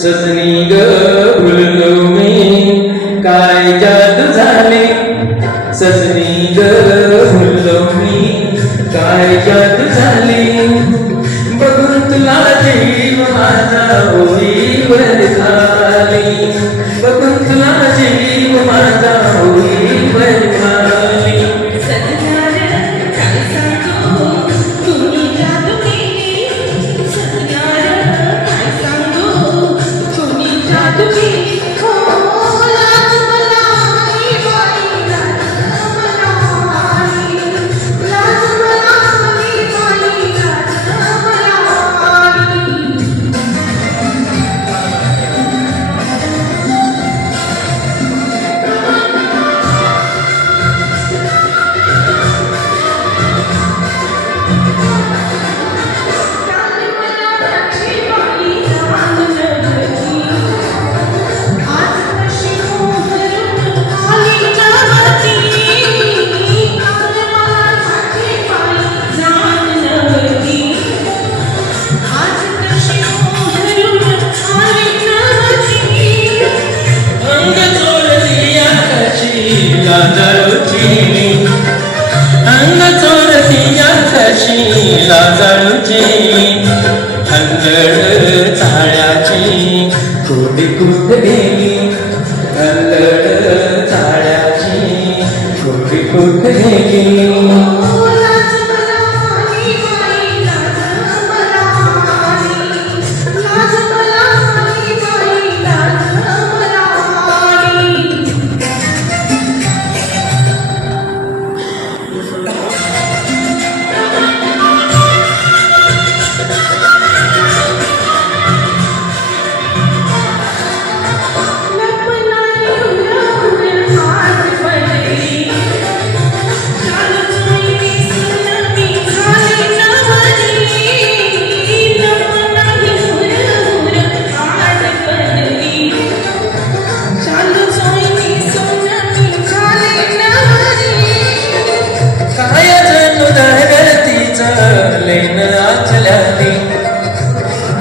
सजनी ग भुललो मी काय जादू झाली सजनी ग भुललो मी काय जादू झाली बघून तुला जीव माझा होईवर खाली बघून तुला जीव माझा होईवर खाली अंग चोरतिया कशी लाजाळूची अल्लड चाळ्याची कुठे कुठे गेली अल्लड चाळ्याची कुठे कुठे गेली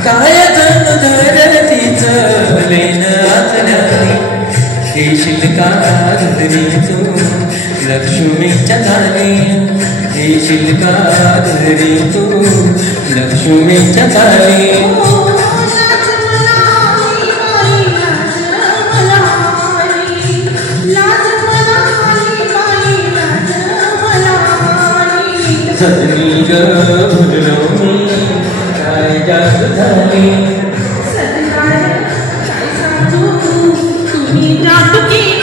काय जण धरतीच लेन आचल्याने येशील का धरी तू लक्ष्मीच्या दारी येशील का धरी तू लक्ष्मीच्या दारी सजनी ग भुललो मी काय जादू झाली सजना काय सांगू तुम्ही जादू केली